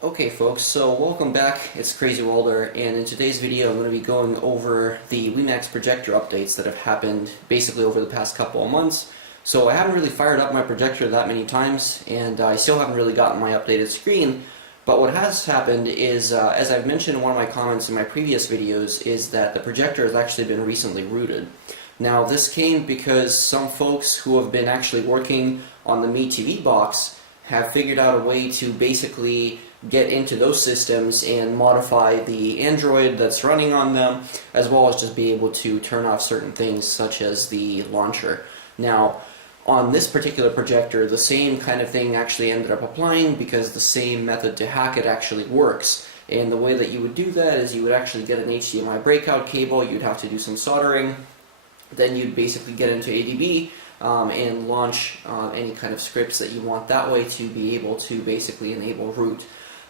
Okay folks, so welcome back, it's Crazy Walder, and in today's video I'm going to be going over the Wemax projector updates that have happened basically over the past couple of months. So I haven't really fired up my projector that many times, and I still haven't really gotten my updated screen, but what has happened is, as I've mentioned in one of my comments in my previous videos, is that the projector has actually been recently rooted. Now this came because some folks who have been actually working on the Mi TV box have figured out a way to basically get into those systems and modify the Android that's running on them, as well as just be able to turn off certain things such as the launcher. Now, on this particular projector, the same kind of thing actually ended up applying because the same method to hack it actually works. And the way that you would do that is you would actually get an HDMI breakout cable, you'd have to do some soldering, then you'd basically get into Adb and launch any kind of scripts that you want that way to be able to basically enable root.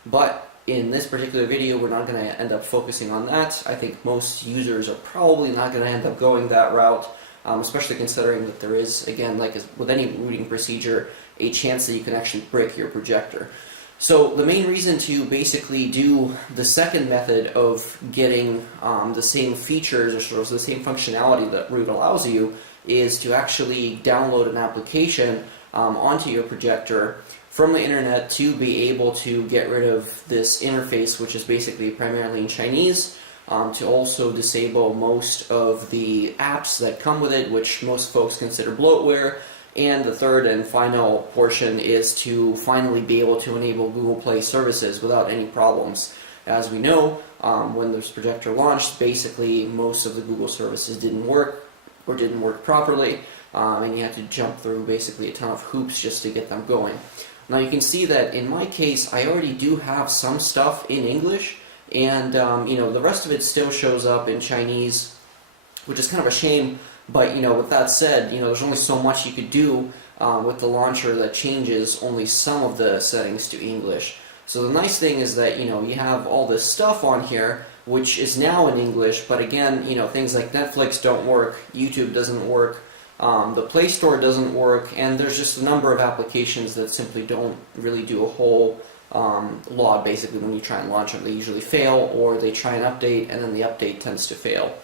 But in this particular video, we're not going to end up focusing on that. I think most users are probably not going to end up going that route, especially considering that there is, again, like with any rooting procedure, a chance that you can actually brick your projector. So the main reason to basically do the second method of getting the same features or sort of the same functionality that root allows you is to actually download an application onto your projector from the internet to be able to get rid of this interface, which is basically primarily in Chinese, to also disable most of the apps that come with it, which most folks consider bloatware. And the third and final portion is to finally be able to enable Google Play services without any problems. As we know, when this projector launched, basically most of the Google services didn't work or didn't work properly, and you had to jump through basically a ton of hoops just to get them going. Now you can see that in my case, I already do have some stuff in English, and the rest of it still shows up in Chinese, which is kind of a shame. But with that said, there's only so much you could do with the launcher that changes only some of the settings to English. So the nice thing is that you have all this stuff on here, which is now in English. But again, things like Netflix don't work, YouTube doesn't work. The Play Store doesn't work, and there's just a number of applications that simply don't really do a whole lot. Basically, when you try and launch them, they usually fail, or they try and update, and then the update tends to fail.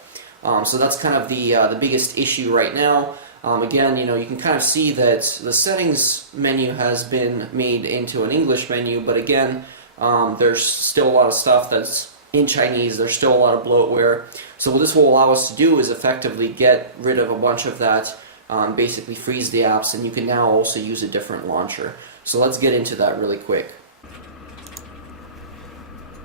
So that's kind of the biggest issue right now. Again, you can kind of see that the settings menu has been made into an English menu, but again, there's still a lot of stuff that's in Chinese. There's still a lot of bloatware. So what this will allow us to do is effectively get rid of a bunch of that, basically freeze the apps, and you can now also use a different launcher. So let's get into that really quick.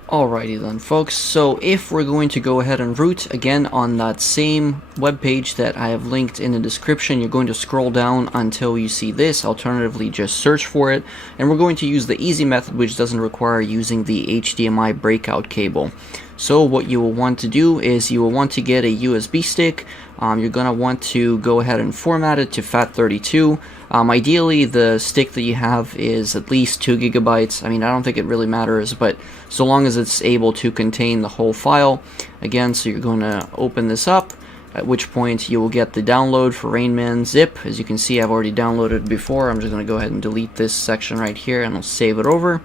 Alrighty then folks, so if we're going to go ahead and root, again on that same web page that I have linked in the description, you're going to scroll down until you see this. Alternatively, just search for it, and we're going to use the easy method, which doesn't require using the HDMI breakout cable. So what you will want to do is you will want to get a USB stick. You're going to want to go ahead and format it to FAT32. Ideally, the stick that you have is at least 2 gigabytes. I mean, I don't think it really matters, but so long as it's able to contain the whole file. Again, so you're going to open this up, at which point you will get the download for Rainman zip. As you can see, I've already downloaded it before. I'm just going to go ahead and delete this section right here, and I'll save it over.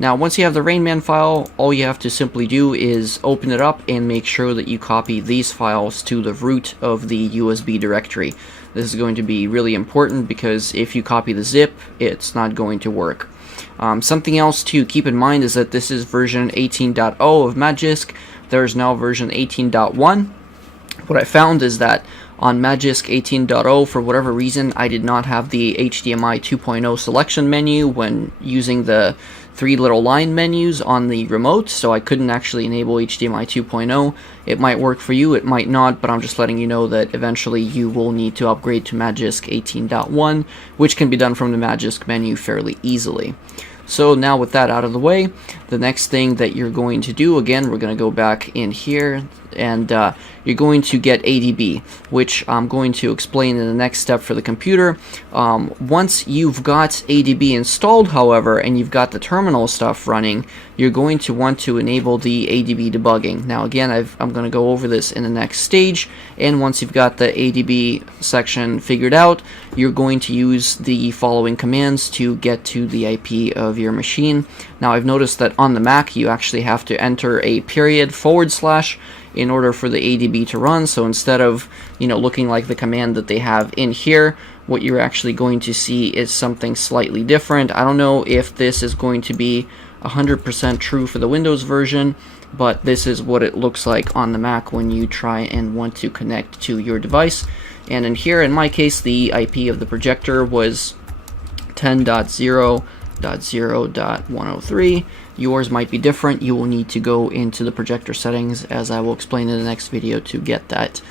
Now, once you have the Rainman file, all you have to simply do is open it up and make sure that you copy these files to the root of the USB directory. This is going to be really important because if you copy the zip, it's not going to work. Something else to keep in mind is that this is version 18.0 of Magisk. There is now version 18.1. What I found is that on Magisk 18.0, for whatever reason, I did not have the HDMI 2.0 selection menu when using the 3 little line menus on the remote, so I couldn't actually enable HDMI 2.0. It might work for you, it might not, but I'm just letting you know that eventually you will need to upgrade to Magisk 18.1, which can be done from the Magisk menu fairly easily. So now with that out of the way, the next thing that you're going to do, again, we're going to go back in here, and you're going to get ADB, which I'm going to explain in the next step for the computer. Once you've got ADB installed, however, and you've got the terminal stuff running, you're going to want to enable the Adb debugging. Now again, I'm going to go over this in the next stage, and once you've got the Adb section figured out, you're going to use the following commands to get to the IP of your machine. Now I've noticed that on the Mac you actually have to enter a period / in order for the Adb to run, so instead of looking like the command that they have in here, what you're actually going to see is something slightly different. I don't know if this is going to be 100% true for the Windows version, but this is what it looks like on the Mac when you try and want to connect to your device. And in here, in my case, the IP of the projector was 10.0.0.103. Yours might be different. You will need to go into the projector settings, as I will explain in the next video, to get that.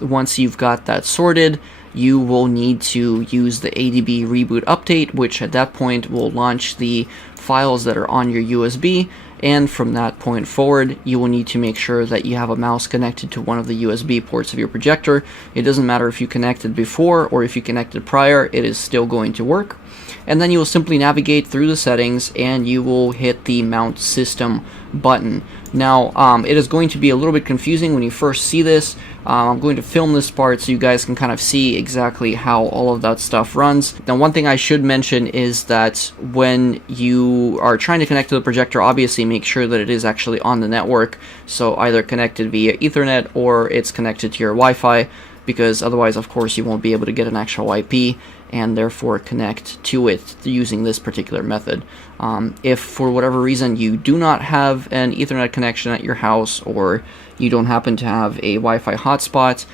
Once you've got that sorted, you will need to use the Adb reboot update, which at that point will launch the files that are on your USB, and from that point forward you will need to make sure that you have a mouse connected to one of the USB ports of your projector. It doesn't matter if you connected before or if you connected prior, it is still going to work. And then you will simply navigate through the settings and you will hit the Mount System button. Now it is going to be a little bit confusing when you first see this. I'm going to film this part so you guys can kind of see exactly how all of that stuff runs. Now one thing I should mention is that when you are trying to connect to the projector, obviously make sure that it is actually on the network, so either connected via Ethernet or it's connected to your Wi-Fi, because otherwise of course you won't be able to get an actual IP and therefore connect to it using this particular method. If for whatever reason you do not have an Ethernet connection at your house, or you don't happen to have a Wi-Fi hotspot,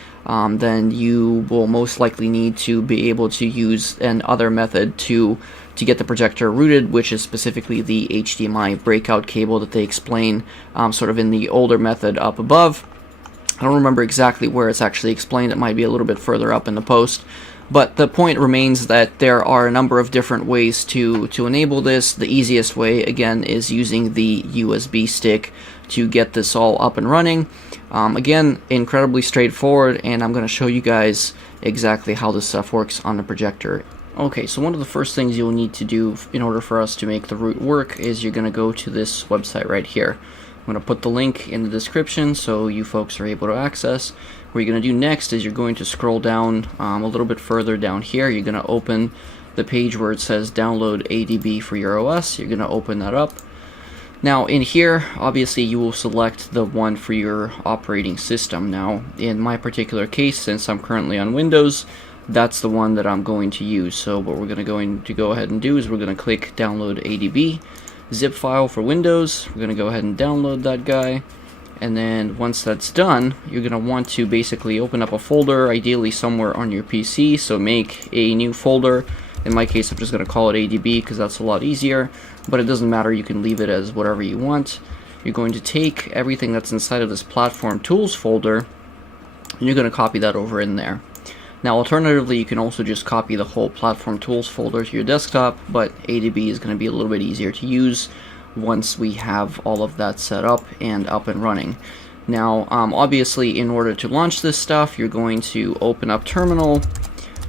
then you will most likely need to be able to use another method to get the projector rooted, which is specifically the HDMI breakout cable that they explain sort of in the older method up above. I don't remember exactly where it's actually explained. It might be a little bit further up in the post. But the point remains that there are a number of different ways to enable this. The easiest way, again, is using the USB stick to get this all up and running. Again, incredibly straightforward, and I'm going to show you guys exactly how this stuff works on the projector. Okay, so one of the first things you'll need to do in order for us to make the root work is you're going to go to this website right here. I'm going to put the link in the description so you folks are able to access. What you're going to do next is you're going to scroll down a little bit further down here. You're going to open the page where it says download Adb for your OS. You're going to open that up. Now in here, obviously you will select the one for your operating system. Now in my particular case, since I'm currently on Windows, that's the one that I'm going to use. So what we're going to go ahead and do is we're going to click download Adb. Zip file for Windows. We're going to go ahead and download that guy, and then once that's done, you're going to want to basically open up a folder, ideally somewhere on your PC. So make a new folder. In my case, I'm just going to call it Adb because that's a lot easier, but it doesn't matter, you can leave it as whatever you want. You're going to take everything that's inside of this platform tools folder and you're going to copy that over in there. Now alternatively, you can also just copy the whole platform tools folder to your desktop, but Adb is going to be a little bit easier to use once we have all of that set up and running. Now obviously, in order to launch this stuff, you're going to open up Terminal,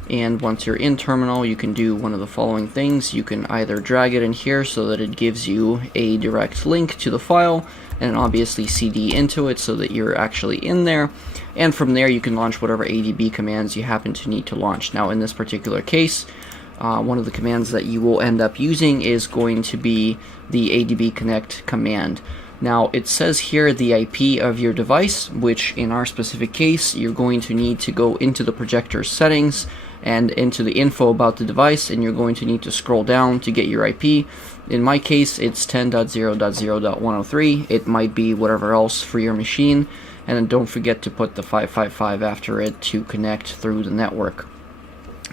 and once you're in Terminal, you can do one of the following things. You can either drag it in here so that it gives you a direct link to the file, and obviously CD into it so that you're actually in there, and from there you can launch whatever Adb commands you happen to need to launch. Now in this particular case, one of the commands that you will end up using is going to be the Adb connect command. Now it says here the IP of your device, which in our specific case you're going to need to go into the projector settings and into the info about the device, and you're going to need to scroll down to get your IP. In my case, it's 10.0.0.103. It might be whatever else for your machine, and then don't forget to put the 555 after it to connect through the network.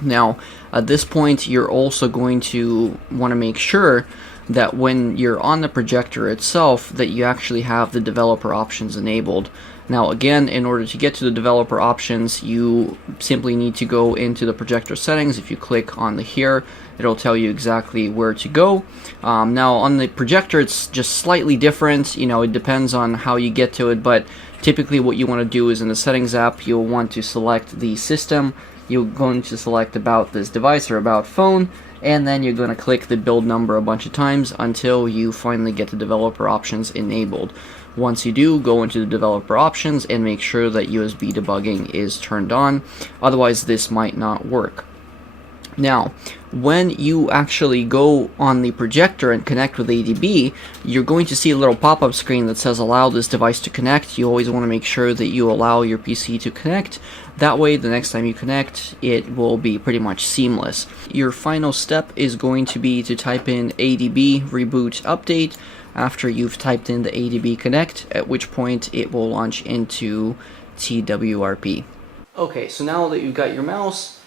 Now at this point, you're also going to want to make sure that when you're on the projector itself, that you actually have the developer options enabled. Now again, in order to get to the developer options, you simply need to go into the projector settings. If you click on the here, it'll tell you exactly where to go. Now on the projector, it's just slightly different. It depends on how you get to it, but typically what you want to do is in the settings app, you'll want to select the system. You're going to select about this device or about phone, and then you're going to click the build number a bunch of times until you finally get the developer options enabled. Once you do, go into the developer options and make sure that USB debugging is turned on, otherwise this might not work. Now, when you actually go on the projector and connect with ADB, you're going to see a little pop-up screen that says allow this device to connect. You always want to make sure that you allow your PC to connect. That way, the next time you connect, it will be pretty much seamless. Your final step is going to be to type in ADB reboot update after you've typed in the ADB connect, at which point it will launch into TWRP. Okay, so now that you've got your mouse,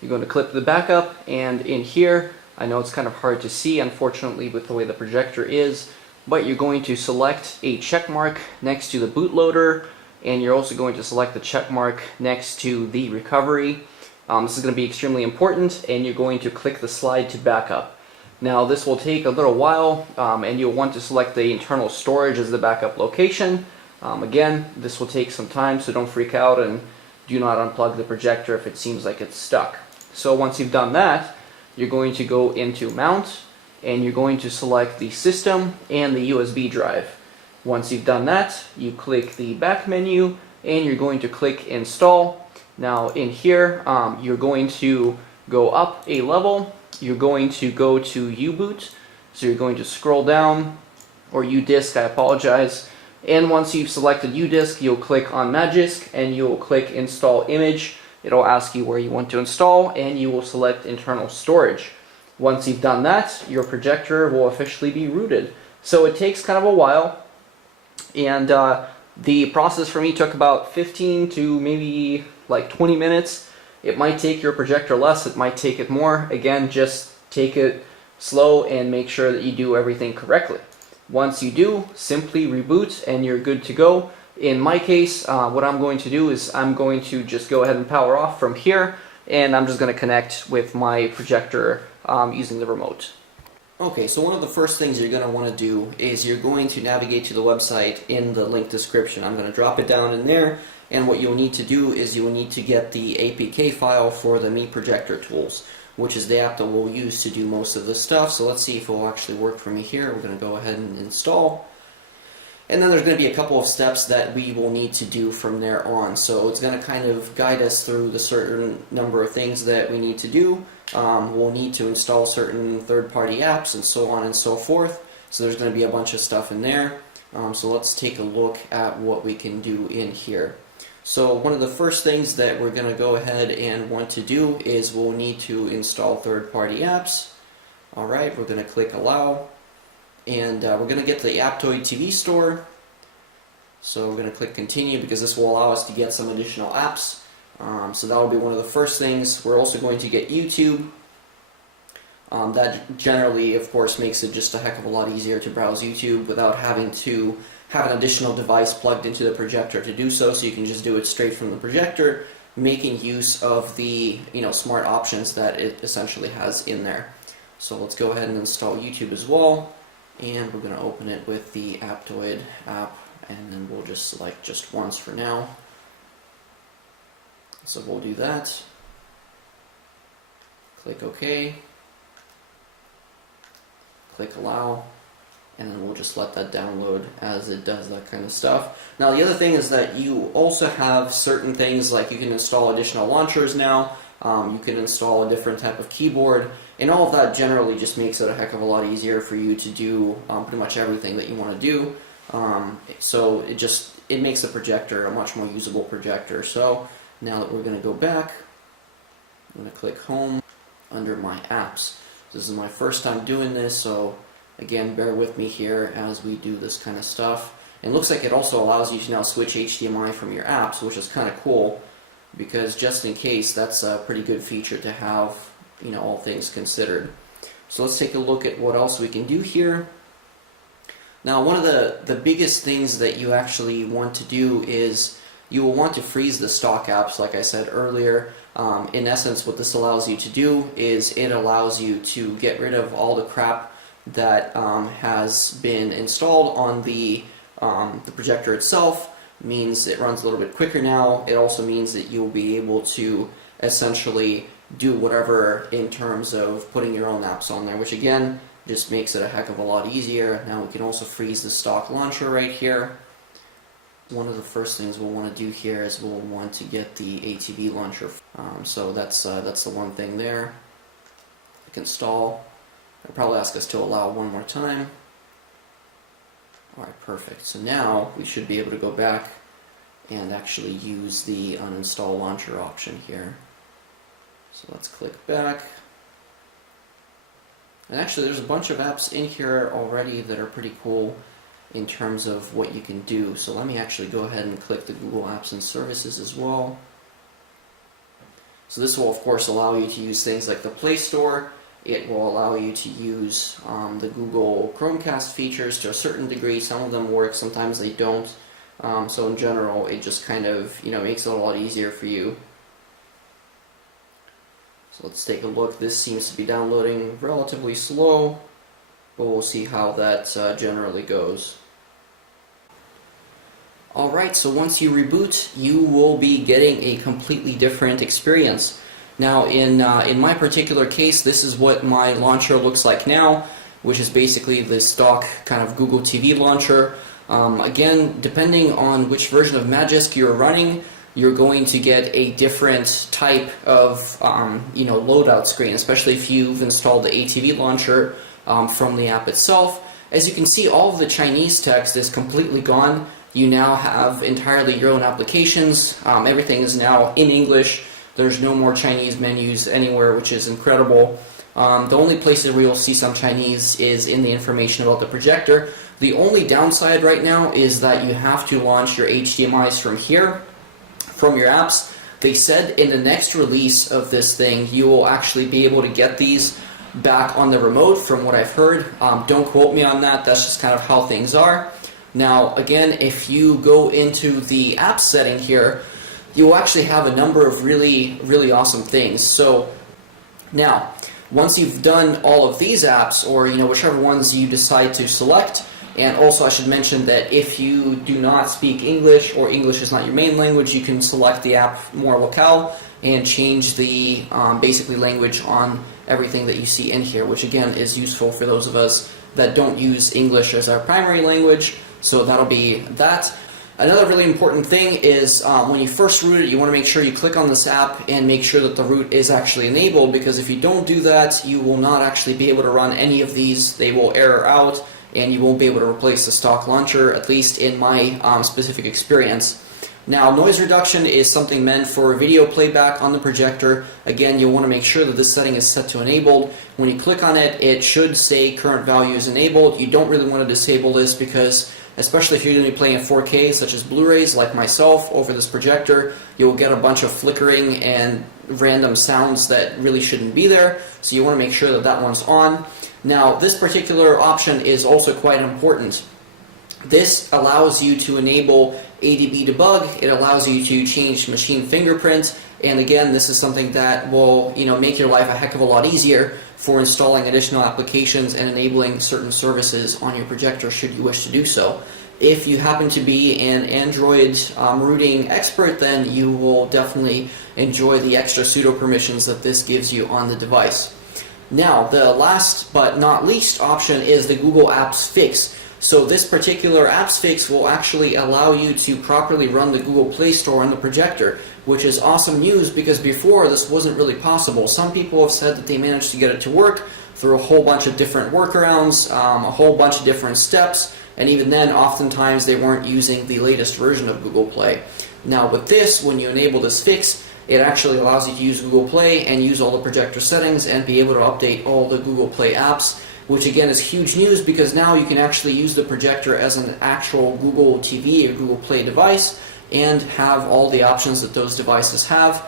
you're going to clip the backup, and in here, I know it's kind of hard to see, unfortunately, with the way the projector is, but you're going to select a check mark next to the bootloader, and you're also going to select the check mark next to the recovery. This is going to be extremely important, and you're going to click the slide to backup. Now, this will take a little while, and you'll want to select the internal storage as the backup location. Again, this will take some time, so don't freak out and do not unplug the projector if it seems like it's stuck. So once you've done that, you're going to go into Mount, and you're going to select the system and the USB drive. Once you've done that, you click the back menu, and you're going to click Install. Now in here, you're going to go up a level. You're going to go to U-boot, so you're going to scroll down, or U-disk, I apologize. And once you've selected U-disk, you'll click on Magisk, and you'll click Install Image. It'll ask you where you want to install, and you will select internal storage. Once you've done that, your projector will officially be rooted. So it takes kind of a while, and the process for me took about 15 to maybe like 20 minutes. It might take your projector less, it might take it more. Again, just take it slow and make sure that you do everything correctly. Once you do, simply reboot and you're good to go. In my case, what I'm going to do is I'm going to just go ahead and power off from here, and I'm just going to connect with my projector using the remote. Okay, so one of the first things you're going to want to do is you're going to navigate to the website in the link description. I'm going to drop it down in there, and what you'll need to do is you'll need to get the APK file for the Mi Projector Tools, which is the app that we'll use to do most of this stuff. So let's see if it will actually work for me here. We're going to go ahead and install. And then there's going to be a couple of steps that we will need to do from there on. So it's going to kind of guide us through the certain number of things that we need to do. We'll need to install certain third-party apps and so on and so forth. So there's going to be a bunch of stuff in there. So let's take a look at what we can do in here. So one of the first things that we're going to go ahead and want to do is we'll need to install third-party apps. Alright, we're going to click Allow. And we're going to get to the Aptoide TV store. So we're going to click Continue because this will allow us to get some additional apps. So that will be one of the first things. We're also going to get YouTube. That generally, of course, makes it just a heck of a lot easier to browse YouTube without having to have an additional device plugged into the projector to do so. So you can just do it straight from the projector, making use of the smart options that it essentially has in there. So let's go ahead and install YouTube as well. And we're going to open it with the Aptoide app, and then we'll just select just once for now. So we'll do that. Click OK. Click Allow. And then we'll just let that download as it does that kind of stuff. Now the other thing is that you also have certain things like you can install additional launchers now. You can install a different type of keyboard, and all of that generally just makes it a heck of a lot easier for you to do pretty much everything that you want to do. So it makes the projector a much more usable projector. So now that we're going to go back, I'm going to click Home under My Apps. This is my first time doing this, so again, bear with me here as we do this kind of stuff. And it looks like it also allows you to now switch HDMI from your apps, which is kind of cool, because just in case, that's a pretty good feature to have, all things considered. So let's take a look at what else we can do here. Now, one of the biggest things that you actually want to do is you will want to freeze the stock apps, like I said earlier. In essence, what this allows you to do is it allows you to get rid of all the crap that has been installed on the projector itself. Means it runs a little bit quicker now. It also means that you'll be able to essentially do whatever in terms of putting your own apps on there, which again just makes it a heck of a lot easier. Now we can also freeze the stock launcher right here. One of the first things we'll want to do here is we'll want to get the Atv Launcher. So that's the one thing there. Click install. It'll probably ask us to allow one more time. Alright, perfect. So now we should be able to go back and actually use the uninstall launcher option here. So let's click back. And actually there's a bunch of apps in here already that are pretty cool in terms of what you can do. So let me actually go ahead and click the Google Apps and Services as well. So this will of course allow you to use things like the Play Store. It will allow you to use the Google Chromecast features to a certain degree. Some of them work, sometimes they don't. So in general, it just kind of makes it a lot easier for you. So let's take a look. This seems to be downloading relatively slow, but we'll see how that generally goes. Alright, so once you reboot, you will be getting a completely different experience. Now in my particular case, this is what my launcher looks like now, which is basically the stock kind of Google TV launcher. Again, depending on which version of Magisk you're running, you're going to get a different type of loadout screen, especially if you've installed the Atv Launcher from the app itself. As you can see, all of the Chinese text is completely gone. You now have entirely your own applications. Everything is now in English. There's no more Chinese menus anywhere, which is incredible. The only places where you'll see some Chinese is in the information about the projector. The only downside right now is that you have to launch your HDMIs from here, from your apps. They said in the next release of this thing, you will actually be able to get these back on the remote, from what I've heard. Don't quote me on that, that's just kind of how things are. Now, again, if you go into the app setting here, you will actually have a number of really awesome things. So now, once you've done all of these apps, or whichever ones you decide to select, and also I should mention that if you do not speak English, or English is not your main language, you can select the app more locale and change the basically language on everything that you see in here, which again is useful for those of us that don't use English as our primary language. So that'll be that. Another really important thing is when you first root it, you want to make sure you click on this app and make sure that the root is actually enabled, because if you don't do that, you will not actually be able to run any of these. They will error out and you won't be able to replace the stock launcher, at least in my specific experience. Now, noise reduction is something meant for video playback on the projector. Again, you'll want to make sure that this setting is set to enabled. When you click on it, it should say current value is enabled. You don't really want to disable this because, especially if you're going to be playing in 4K, such as Blu-rays, like myself, over this projector, you'll get a bunch of flickering and random sounds that really shouldn't be there. So you want to make sure that that one's on. Now, this particular option is also quite important. This allows you to enable Adb Debug. It allows you to change machine fingerprint, and again, this is something that will make your life a heck of a lot easier for installing additional applications and enabling certain services on your projector should you wish to do so. If you happen to be an Android rooting expert, then you will definitely enjoy the extra pseudo permissions that this gives you on the device. Now, the last but not least option is the Google Apps Fix. So this particular apps fix will actually allow you to properly run the Google Play Store on the projector, which is awesome news because before this wasn't really possible. Some people have said that they managed to get it to work through a whole bunch of different workarounds, a whole bunch of different steps, and even then oftentimes they weren't using the latest version of Google Play. Now with this, when you enable this fix, it actually allows you to use Google Play and use all the projector settings and be able to update all the Google Play apps, which again is huge news because now you can actually use the projector as an actual Google TV or Google Play device and have all the options that those devices have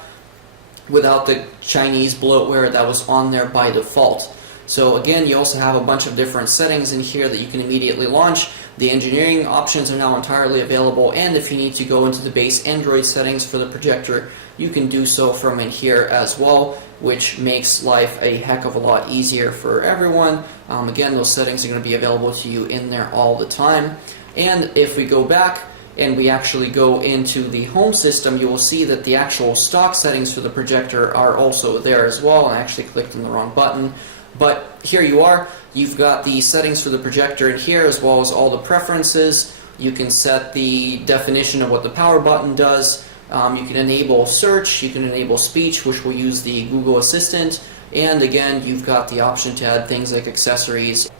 without the Chinese bloatware that was on there by default. So again, you also have a bunch of different settings in here that you can immediately launch. The engineering options are now entirely available, and if you need to go into the base Android settings for the projector, you can do so from in here as well, which makes life a heck of a lot easier for everyone. Again, those settings are going to be available to you in there all the time. And if we go back and we actually go into the home system, you will see that the actual stock settings for the projector are also there as well. I actually clicked on the wrong button. But here you are. You've got the settings for the projector in here, as well as all the preferences. You can set the definition of what the power button does. You can enable search, you can enable speech, which will use the Google Assistant. And again, you've got the option to add things like accessories.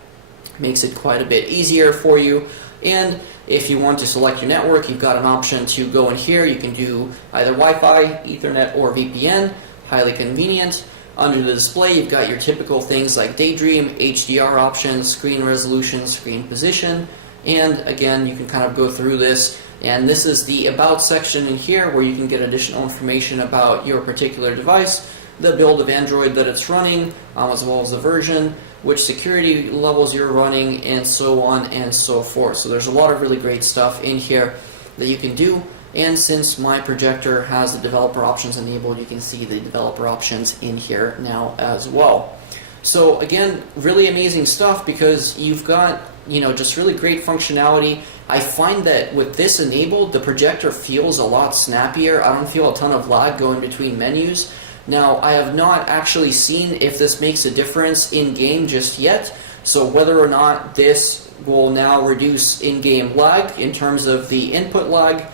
Makes it quite a bit easier for you. And if you want to select your network, you've got an option to go in here. You can do either Wi-Fi, Ethernet, or VPN. Highly convenient. Under the display, you've got your typical things like Daydream, HDR options, screen resolution, screen position, and again, you can kind of go through this. And this is the About section in here, where you can get additional information about your particular device, the build of Android that it's running, as well as the version, which security levels you're running, and so on and so forth. So there's a lot of really great stuff in here that you can do. And since my projector has the developer options enabled, you can see the developer options in here now as well. So again, really amazing stuff, because you've got, just really great functionality. I find that with this enabled, the projector feels a lot snappier. I don't feel a ton of lag going between menus. Now, I have not actually seen if this makes a difference in-game just yet, so whether or not this will now reduce in-game lag in terms of the input lag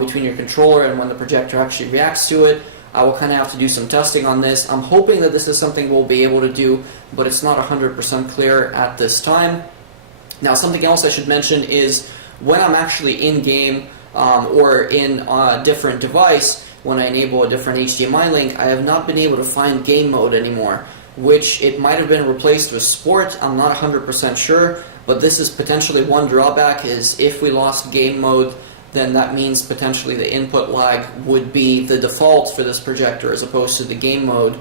between your controller and when the projector actually reacts to it, I will kind of have to do some testing on this. I'm hoping that this is something we'll be able to do, but it's not 100% clear at this time. Now, something else I should mention is when I'm actually in-game or in a different device, when I enable a different HDMI link, I have not been able to find game mode anymore, which it might have been replaced with sport. I'm not 100% sure, but this is potentially one drawback, is if we lost game mode, then that means potentially the input lag would be the default for this projector, as opposed to the game mode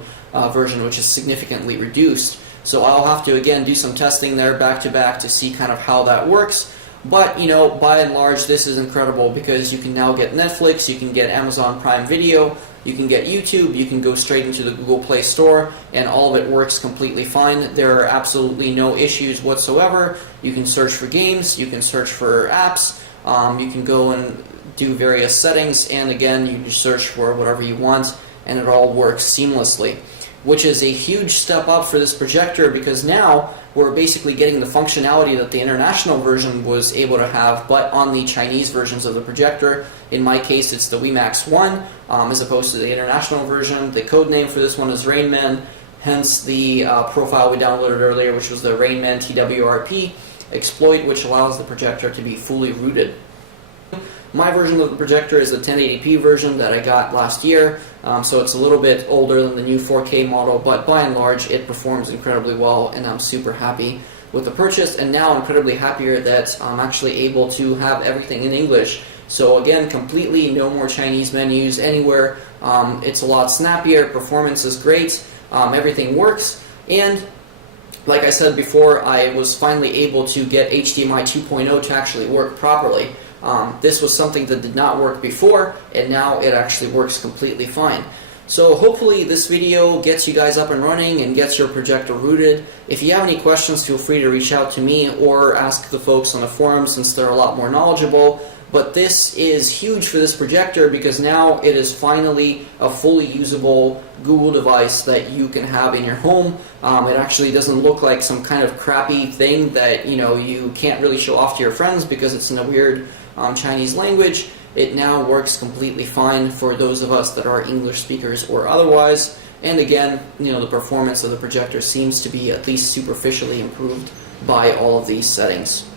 version, which is significantly reduced. So I'll have to again do some testing there back to back to see kind of how that works. But by and large, this is incredible, because you can now get Netflix, you can get Amazon Prime Video, you can get YouTube, you can go straight into the Google Play Store, and all of it works completely fine. There are absolutely no issues whatsoever. You can search for games, you can search for apps, you can go and do various settings, and again, you can search for whatever you want, and it all works seamlessly, which is a huge step up for this projector, because now we're basically getting the functionality that the international version was able to have, but on the Chinese versions of the projector. In my case, it's the Wemax 1, as opposed to the international version. The code name for this one is Rainman, hence the profile we downloaded earlier, which was the Rainman TWRP exploit, which allows the projector to be fully rooted. My version of the projector is the 1080p version that I got last year, so it's a little bit older than the new 4K model, but by and large it performs incredibly well, and I'm super happy with the purchase, and now I'm incredibly happier that I'm actually able to have everything in English. So again, completely no more Chinese menus anywhere. It's a lot snappier, performance is great, everything works, and like I said before, I was finally able to get HDMI 2.0 to actually work properly. This was something that did not work before, and now it actually works completely fine. So hopefully this video gets you guys up and running and gets your projector rooted. If you have any questions, feel free to reach out to me or ask the folks on the forum, since they're a lot more knowledgeable. But this is huge for this projector, because now it is finally a fully usable Google device that you can have in your home. It actually doesn't look like some kind of crappy thing that you can't really show off to your friends because it's in a weird Chinese language. It now works completely fine for those of us that are English speakers or otherwise. And again, the performance of the projector seems to be at least superficially improved by all of these settings.